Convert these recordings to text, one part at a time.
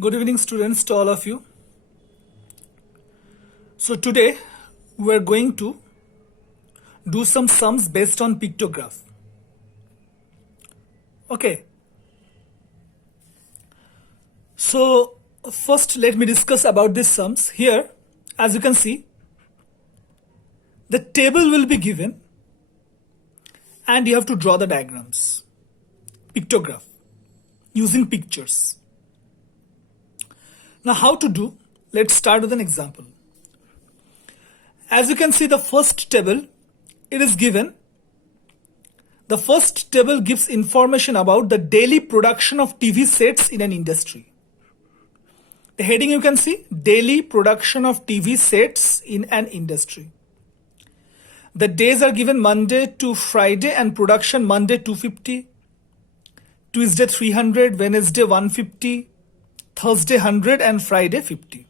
Good evening, students, to all of you. So today we are going to do some sums based on pictograph. Okay. So first let me discuss about these sums. Here, as you can see, the table will be given and you have to draw the diagrams, pictograph, using pictures. Now how to do? Let's start with an example. As you can see, the first table, it is given. The first table gives information about the daily production of TV sets in an industry. The heading you can see, daily production of TV sets in an industry. The days are given Monday to Friday and production Monday 250, Tuesday 300, Wednesday 150, Thursday 100 and Friday 50.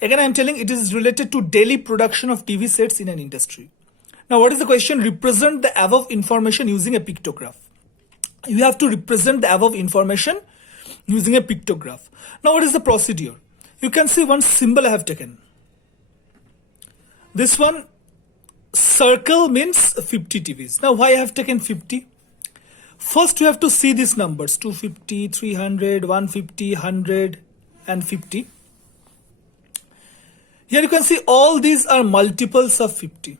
Again, I am telling it is related to daily production of TV sets in an industry. Now, what is the question? Represent the above information using a pictograph. You have to represent the above information using a pictograph. Now, what is the procedure? You can see one symbol I have taken. This one, circle means 50 TVs. Now, why I have taken 50? First, you have to see these numbers, 250, 300, 150, 100 and 50. Here you can see all these are multiples of 50.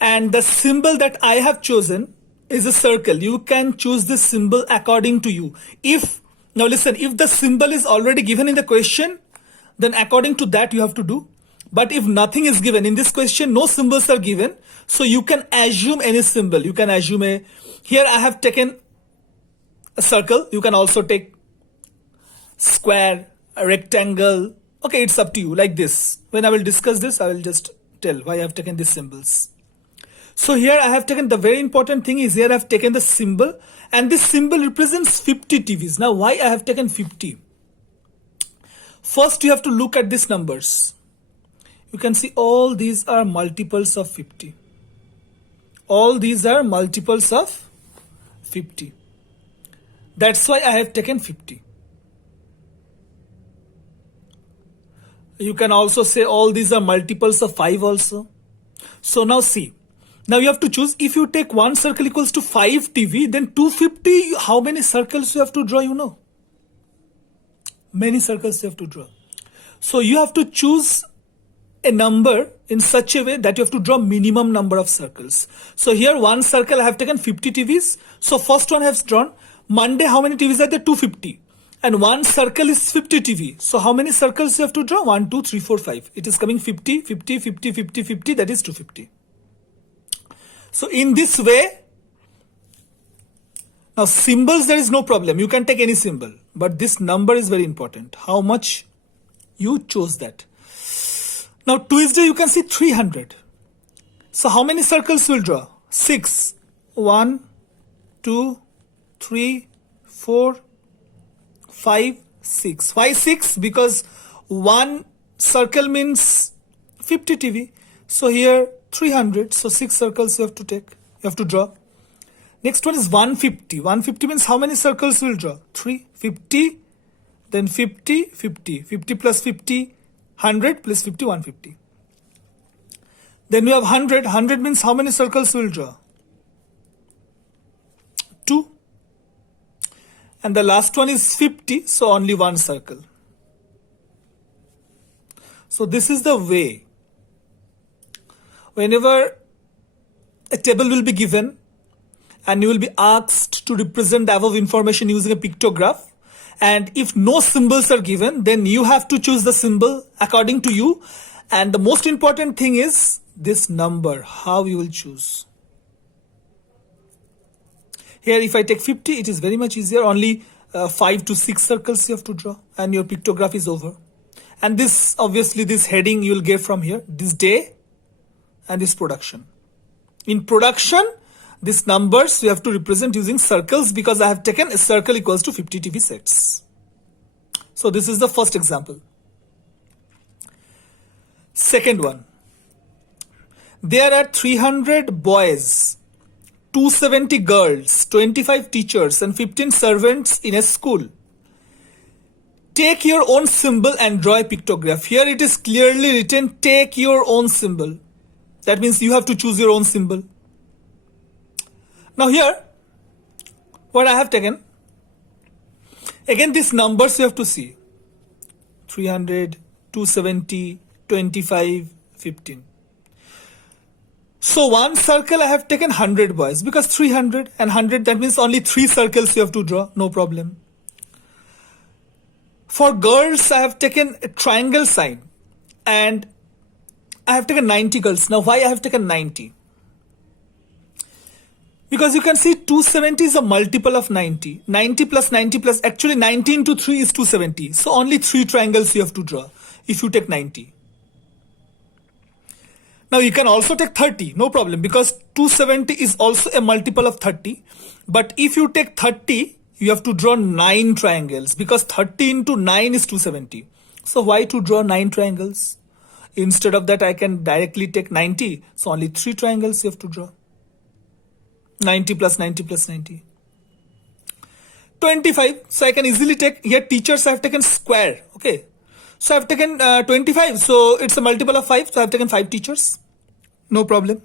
And the symbol that I have chosen is a circle. You can choose this symbol according to you. Now listen, if the symbol is already given in the question, then according to that you have to do. But if nothing is given in this question, no symbols are given, so you can assume any symbol. You can assume here I have taken a circle. You can also take square, a rectangle. Okay, it's up to you, like this. When I will discuss this, I will just tell why I have taken these symbols. So here I have taken, the very important thing is here I have taken the symbol, and this symbol represents 50 TVs. Now why I have taken 50? First you have to look at these numbers. You can see all these are multiples of 50. All these are multiples of 50. That's why I have taken 50. You can also say all these are multiples of 5 also. So now see. Now you have to choose. If you take one circle equals to 5 TV, then 250, how many circles you have to draw, you know? Many circles you have to draw. So you have to choose a number in such a way that you have to draw minimum number of circles. So here one circle I have taken 50 TVs. So first one I have drawn. Monday, how many TVs are there? 250. And one circle is 50 TV. So how many circles you have to draw? 1, 2, 3, 4, 5. It is coming 50, 50, 50, 50, 50. That is 250. So in this way, now symbols, there is no problem. You can take any symbol. But this number is very important. How much you chose that. Now Tuesday you can see 300. So how many circles will draw? 6. 1, 2, 3, 4, 5, 6. Why 6? Because one circle means 50 TV. So here 300. So 6 circles you have to take. You have to draw. Next one is 150. 150 means how many circles will draw? 3. 50. Then 50, 50. 50 plus 50. 100 plus 50, 150. Then we have 100. 100 means how many circles will draw? 2. And the last one is 50, so only one circle. So this is the way. Whenever a table will be given and you will be asked to represent the above information using a pictograph, and if no symbols are given, then you have to choose the symbol according to you. And the most important thing is this number, how you will choose. Here if I take 50, it is very much easier. Only 5 to 6 circles you have to draw and your pictograph is over. And this, obviously this heading you will get from here. This day and this production. In production, these numbers we have to represent using circles because I have taken a circle equals to 50 TV sets. So this is the first example. Second one. There are 300 boys, 270 girls, 25 teachers and 15 servants in a school. take your own symbol and draw a pictograph. Here it is clearly written, take your own symbol. That means you have to choose your own symbol. Now here, what I have taken, again these numbers you have to see. 300, 270, 25, 15. So one circle I have taken 100 boys because 300 and 100, that means only 3 circles you have to draw, no problem. For girls I have taken a triangle sign and I have taken 90 girls. Now why I have taken 90? Because you can see 270 is a multiple of 90. 90 plus 90 plus, actually 90 into 3 is 270. So only 3 triangles you have to draw if you take 90. Now you can also take 30, no problem, because 270 is also a multiple of 30. But if you take 30, you have to draw 9 triangles because 30 into 9 is 270. So why to draw 9 triangles? Instead of that, I can directly take 90. So only 3 triangles you have to draw. 90 plus 90 plus 90. 25. So I can easily take, here teachers I have taken square. Okay. So I have taken 25. So it's a multiple of 5. So I have taken 5 teachers. No problem.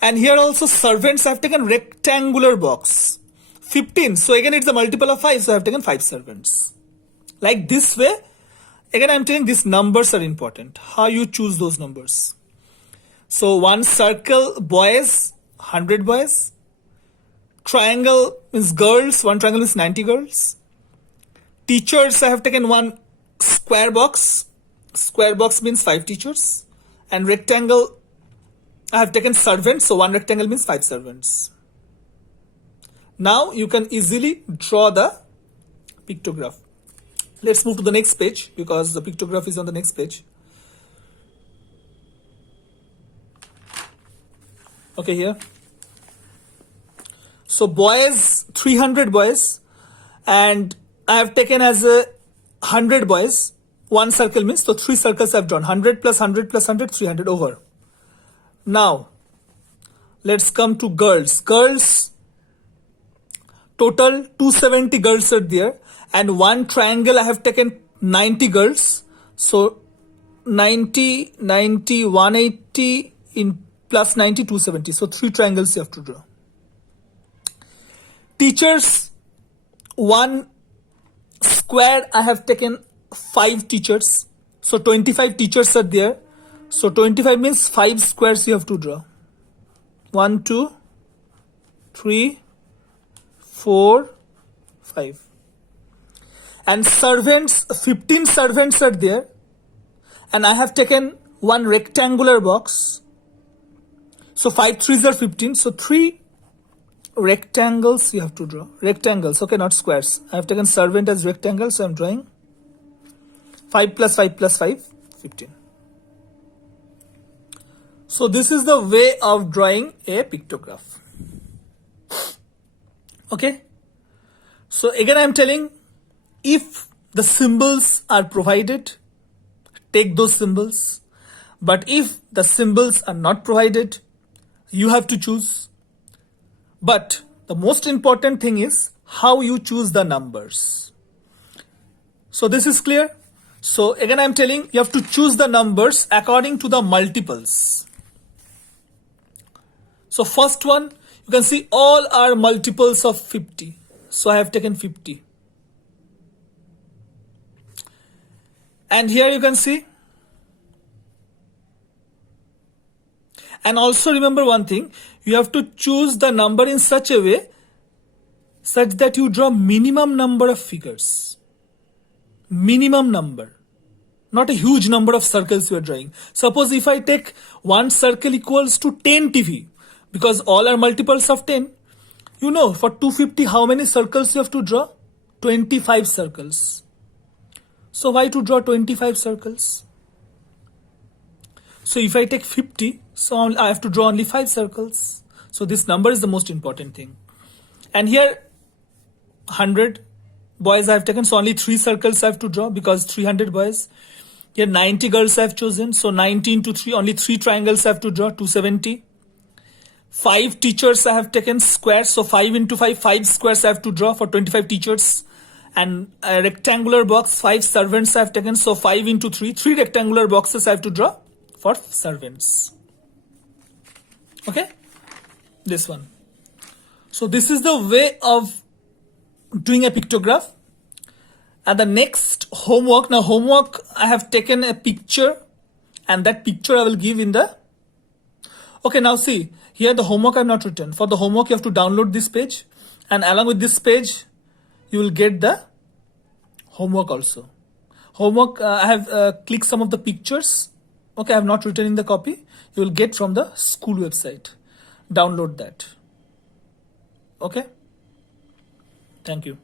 And here also servants I have taken rectangular box. 15. So again it's a multiple of 5. So I have taken 5 servants. Like this way. Again I am telling these numbers are important. How you choose those numbers. So one circle boys, 100 boys. Triangle means girls. One triangle is 90 girls. Teachers I have taken one square box. Square box means 5 teachers. And rectangle I have taken servants. So one rectangle means 5 servants. Now you can easily draw the pictograph. Let's move to the next page because the pictograph is on the next page. Okay, here. So boys, 300 boys, and I have taken as a 100 boys. One circle means, so 3 circles I have drawn. 100 plus 100 plus 100, 300 over. Now, let's come to girls. Girls, total 270 girls are there. And one triangle I have taken 90 girls. So 90, 90, 180 in plus 90, 270. So 3 triangles you have to draw. Teachers, one square I have taken 5 teachers. So 25 teachers are there. So 25 means 5 squares you have to draw. 1, 2, 3, 4, 5. And servants, 15 servants are there. And I have taken one rectangular box. So 5 3s are 15. So 3 rectangles you have to draw. Rectangles, okay, not squares. I have taken servant as rectangle, so I am drawing 5 plus 5 plus 5, 15. So this is the way of drawing a pictograph. Okay. So again I am telling, if the symbols are provided, take those symbols. But if the symbols are not provided, you have to choose. But the most important thing is how you choose the numbers. So this is clear. So again I am telling, you have to choose the numbers according to the multiples. So first one, you can see all are multiples of 50. So I have taken 50. And here you can see. And also remember one thing, you have to choose the number in such a way such that you draw minimum number of figures. Minimum number. Not a huge number of circles you are drawing. Suppose if I take one circle equals to 10 TV, because all are multiples of 10, you know for 250 how many circles you have to draw? 25 circles. So why to draw 25 circles? So if I take 50, so I have to draw only 5 circles. So this number is the most important thing. And here 100 boys I have taken, so only 3 circles I have to draw because 300 boys. Here 90 girls I have chosen, so 90 into 3, only 3 triangles I have to draw, 270. 5 teachers I have taken squares, so 5 into 5, 5 squares I have to draw for 25 teachers. and a rectangular box, 5 servants I have taken, so 5 into 3, 3 rectangular boxes I have to draw for servants. Okay, this one. So this is the way of doing a pictograph. And the next homework, now homework, I have taken a picture, and that picture I will give in the, okay, now see, here the homework I have not written. For the homework you have to download this page, and along with this page you will get the homework also. Homework, I have clicked some of the pictures, okay, I have not written in the copy. You will get from the school website. Download that. Okay, thank you.